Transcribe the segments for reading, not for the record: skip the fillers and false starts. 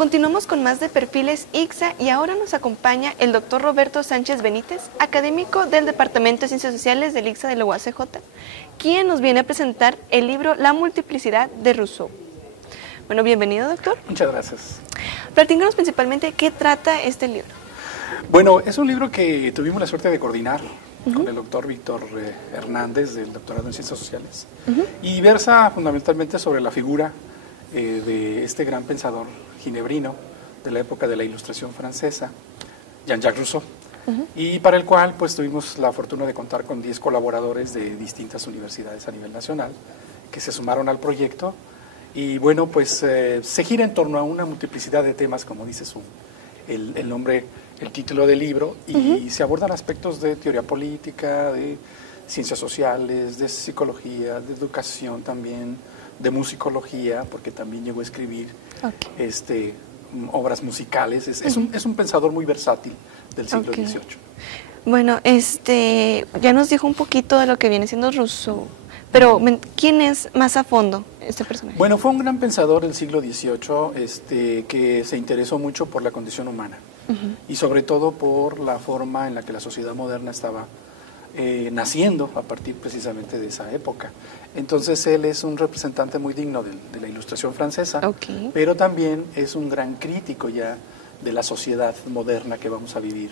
Continuamos con más de Perfiles ICSA y ahora nos acompaña el doctor Roberto Sánchez Benítez, académico del Departamento de Ciencias Sociales del ICSA de la UACJ, quien nos viene a presentar el libro La multiplicidad de Rousseau. Bueno, bienvenido, doctor. Muchas gracias. Platícanos principalmente qué trata este libro. Bueno, es un libro que tuvimos la suerte de coordinar con el doctor Víctor Hernández, del doctorado en Ciencias Sociales, y versa fundamentalmente sobre la figura de este gran pensador ginebrino de la época de la Ilustración francesa, Jean-Jacques Rousseau, y para el cual pues tuvimos la fortuna de contar con 10 colaboradores de distintas universidades a nivel nacional que se sumaron al proyecto, y bueno, pues se gira en torno a una multiplicidad de temas, como dice el nombre, el título del libro, y se abordan aspectos de teoría política, de ciencias sociales, de psicología, de educación también, de musicología, porque también llegó a escribir obras musicales. Es un pensador muy versátil del siglo XVIII. Bueno, ya nos dijo un poquito de lo que viene siendo Rousseau, pero ¿quién es más a fondo este personaje? Bueno, fue un gran pensador del siglo XVIII que se interesó mucho por la condición humana y sobre todo por la forma en la que la sociedad moderna estaba naciendo a partir precisamente de esa época. Entonces él es un representante muy digno de la Ilustración francesa, pero también es un gran crítico ya de la sociedad moderna que vamos a vivir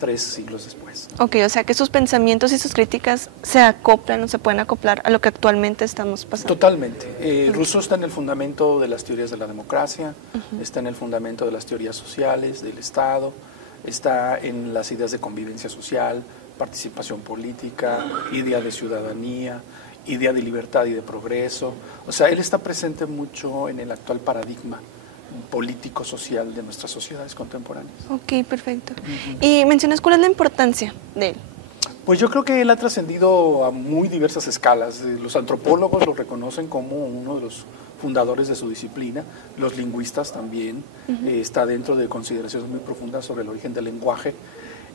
3 siglos después. Ok, o sea que sus pensamientos y sus críticas se acoplan o se pueden acoplar a lo que actualmente estamos pasando. Totalmente. Rousseau está en el fundamento de las teorías de la democracia, está en el fundamento de las teorías sociales, del Estado, está en las ideas de convivencia social, participación política, idea de ciudadanía, idea de libertad y de progreso. O sea, él está presente mucho en el actual paradigma político-social de nuestras sociedades contemporáneas. Ok, perfecto. Y mencionas, ¿cuál es la importancia de él? Pues yo creo que él ha trascendido a muy diversas escalas. Los antropólogos lo reconocen como uno de los fundadores de su disciplina, los lingüistas también, está dentro de consideraciones muy profundas sobre el origen del lenguaje,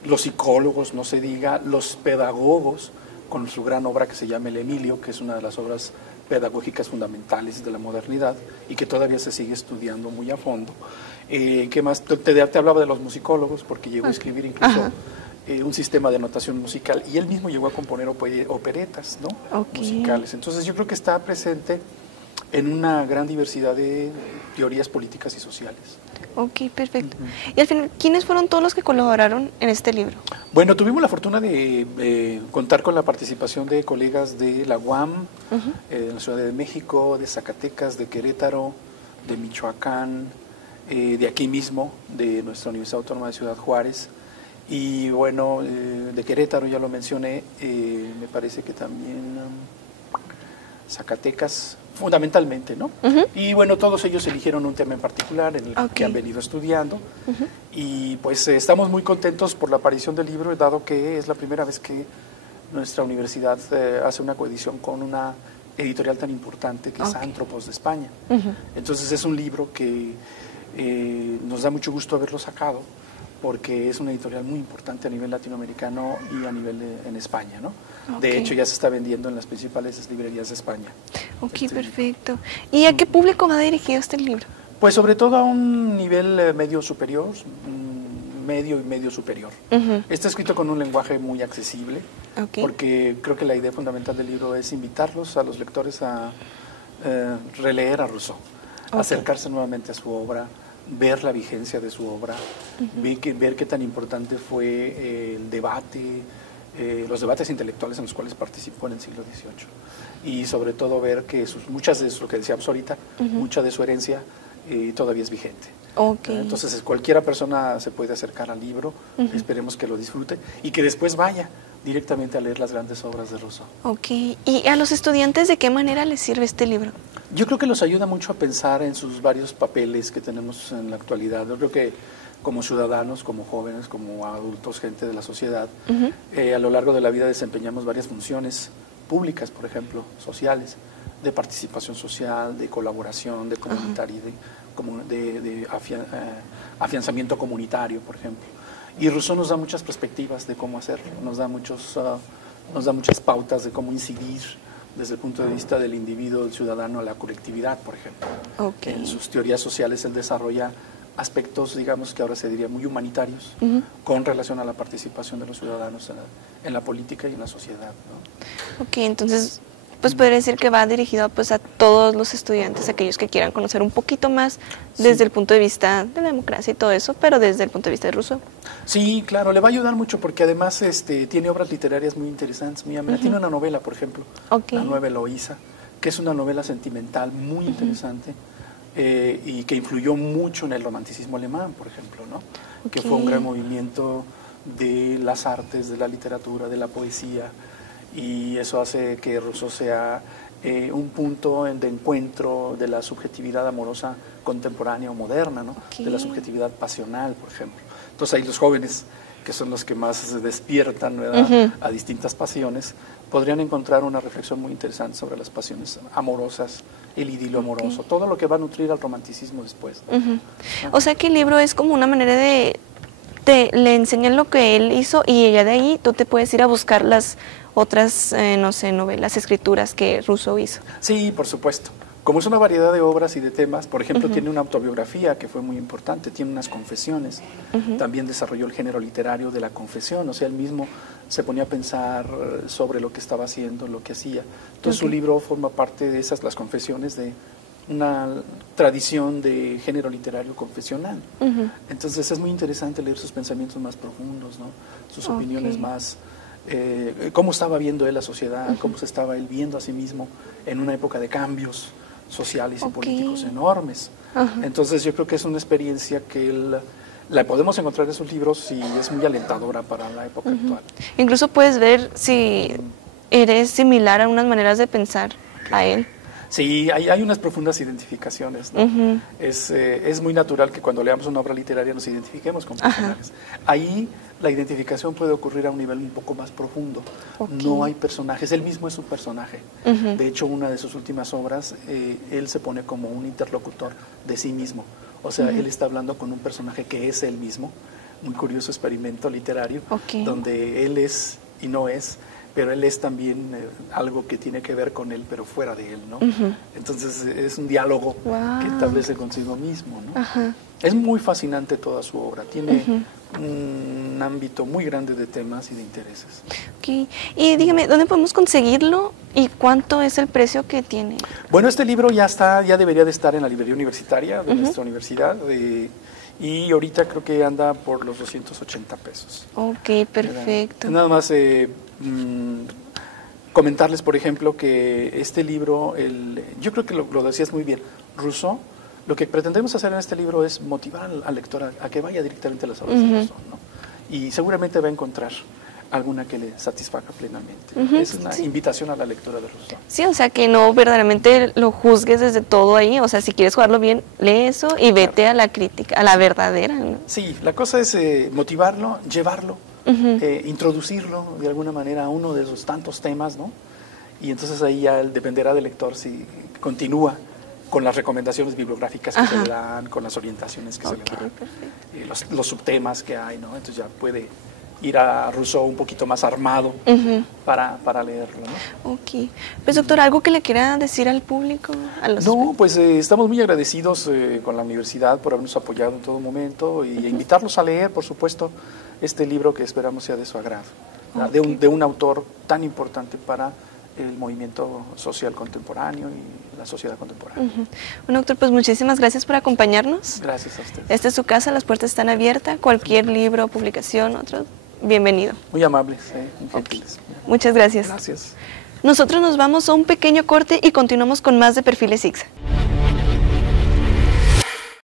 los psicólogos, no se diga, los pedagogos, con su gran obra que se llama El Emilio, que es una de las obras pedagógicas fundamentales de la modernidad y que todavía se sigue estudiando muy a fondo. ¿Qué más? Te hablaba de los musicólogos, porque llegó a escribir incluso un sistema de notación musical, y él mismo llegó a componer operetas, ¿no? Musicales. Entonces yo creo que está presente en una gran diversidad de teorías políticas y sociales. Ok, perfecto. Y al final, ¿quiénes fueron todos los que colaboraron en este libro? Bueno, tuvimos la fortuna de contar con la participación de colegas de la UAM, de la Ciudad de México, de Zacatecas, de Querétaro, de Michoacán, de aquí mismo, de nuestra Universidad Autónoma de Ciudad Juárez, y bueno, de Querétaro ya lo mencioné, me parece que también Zacatecas, fundamentalmente, ¿no? Y bueno, todos ellos eligieron un tema en particular en el que han venido estudiando, y pues estamos muy contentos por la aparición del libro, dado que es la primera vez que nuestra universidad hace una coedición con una editorial tan importante que es Antropos de España. Entonces es un libro que nos da mucho gusto haberlo sacado, porque es una editorial muy importante a nivel latinoamericano y a nivel en España, ¿no? De hecho, ya se está vendiendo en las principales librerías de España. Ok, perfecto. ¿Y a qué público va dirigido este libro? Pues sobre todo a un nivel medio superior, medio y medio superior. Está escrito con un lenguaje muy accesible, porque creo que la idea fundamental del libro es invitarlos a los lectores a releer a Rousseau, acercarse nuevamente a su obra, ver la vigencia de su obra, ver qué tan importante fue el debate, los debates intelectuales en los cuales participó en el siglo XVIII, y sobre todo ver que muchas de lo que decíamos ahorita, mucha de su herencia todavía es vigente. Entonces cualquiera persona se puede acercar al libro, esperemos que lo disfrute y que después vaya directamente a leer las grandes obras de Rousseau. ¿Y a los estudiantes de qué manera les sirve este libro? Yo creo que los ayuda mucho a pensar en sus varios papeles que tenemos en la actualidad. Yo creo que como ciudadanos, como jóvenes, como adultos, gente de la sociedad, a lo largo de la vida desempeñamos varias funciones públicas, por ejemplo, sociales, de participación social, de colaboración, de comunitaria, de afianzamiento comunitario, por ejemplo. Y Rousseau nos da muchas perspectivas de cómo hacerlo, nos da muchas pautas de cómo incidir desde el punto de vista del individuo, del ciudadano, a la colectividad, por ejemplo. En sus teorías sociales él desarrolla aspectos, digamos, que ahora se diría muy humanitarios, con relación a la participación de los ciudadanos en la política y en la sociedad, ¿no? Ok, entonces, pues podría decir que va dirigido pues a todos los estudiantes, aquellos que quieran conocer un poquito más desde el punto de vista de la democracia y todo eso, pero desde el punto de vista de Rousseau. Sí, claro, le va a ayudar mucho porque además tiene obras literarias muy interesantes, muy amenas. Tiene una novela, por ejemplo, La Nueva Eloísa, que es una novela sentimental muy interesante y que influyó mucho en el romanticismo alemán, por ejemplo, ¿no? Que fue un gran movimiento de las artes, de la literatura, de la poesía, y eso hace que Rousseau sea un punto de encuentro de la subjetividad amorosa contemporánea o moderna, ¿no? De la subjetividad pasional, por ejemplo. Entonces ahí los jóvenes, que son los que más se despiertan, ¿verdad? A distintas pasiones, podrían encontrar una reflexión muy interesante sobre las pasiones amorosas, el idilio amoroso, todo lo que va a nutrir al romanticismo después, ¿no? O sea que el libro es como una manera de le enseñan lo que él hizo y ya de ahí tú te puedes ir a buscar las otras, no sé, novelas, escrituras que Rousseau hizo. Sí, por supuesto. Como es una variedad de obras y de temas, por ejemplo, tiene una autobiografía que fue muy importante, tiene unas confesiones, también desarrolló el género literario de la confesión, o sea, él mismo se ponía a pensar sobre lo que estaba haciendo, lo que hacía. Entonces su libro forma parte de esas, las confesiones, de una tradición de género literario confesional. Entonces es muy interesante leer sus pensamientos más profundos, ¿no? Sus opiniones más... cómo estaba viendo él la sociedad, cómo se estaba él viendo a sí mismo en una época de cambios sociales y políticos enormes. Entonces yo creo que es una experiencia que la podemos encontrar en sus libros y es muy alentadora para la época actual. Incluso puedes ver si eres similar a unas maneras de pensar a él. Sí, hay unas profundas identificaciones, ¿no? Es muy natural que cuando leamos una obra literaria nos identifiquemos con personajes. Ahí la identificación puede ocurrir a un nivel un poco más profundo. No hay personajes, él mismo es un personaje. De hecho, una de sus últimas obras, él se pone como un interlocutor de sí mismo. O sea, él está hablando con un personaje que es él mismo. Un curioso experimento literario, donde él es y no es, pero él es también algo que tiene que ver con él, pero fuera de él, ¿no? Entonces es un diálogo que establece consigo mismo, ¿no? Es muy fascinante toda su obra, tiene un ámbito muy grande de temas y de intereses. Y dígame, ¿dónde podemos conseguirlo y cuánto es el precio que tiene? Bueno, este libro ya debería de estar en la librería universitaria de nuestra universidad, y ahorita creo que anda por los 280 pesos. Ok, perfecto. Nada más comentarles, por ejemplo, que este libro, yo creo que lo decías muy bien, Rousseau, lo que pretendemos hacer en este libro es motivar al lector a que vaya directamente a las obras de Rousseau, ¿no? Y seguramente va a encontrar alguna que le satisfaga plenamente. Es una invitación a la lectura de Rousseau. Sí, o sea, que no verdaderamente lo juzgues desde todo ahí, o sea, si quieres jugarlo bien, lee eso y vete a la crítica, a la verdadera, ¿no? Sí, la cosa es motivarlo, llevarlo, introducirlo de alguna manera a uno de esos tantos temas, ¿no? Y entonces ahí ya dependerá del lector si continúa con las recomendaciones bibliográficas que se le dan, con las orientaciones que se le dan, los subtemas que hay, ¿no? Entonces ya puede ir a Rousseau un poquito más armado para leerlo, ¿no? Pues doctor, ¿algo que le quiera decir al público? No, pues estamos muy agradecidos con la universidad por habernos apoyado en todo momento y invitarlos a leer, por supuesto, este libro que esperamos sea de su agrado, de un autor tan importante para el movimiento social contemporáneo y la sociedad contemporánea. Bueno, doctor, pues muchísimas gracias por acompañarnos. Gracias a usted. Esta es su casa, las puertas están abiertas, cualquier libro, publicación, otro, bienvenido. Muy amables, muy gentiles. Muchas gracias. Gracias. Nosotros nos vamos a un pequeño corte y continuamos con más de Perfiles ICSA.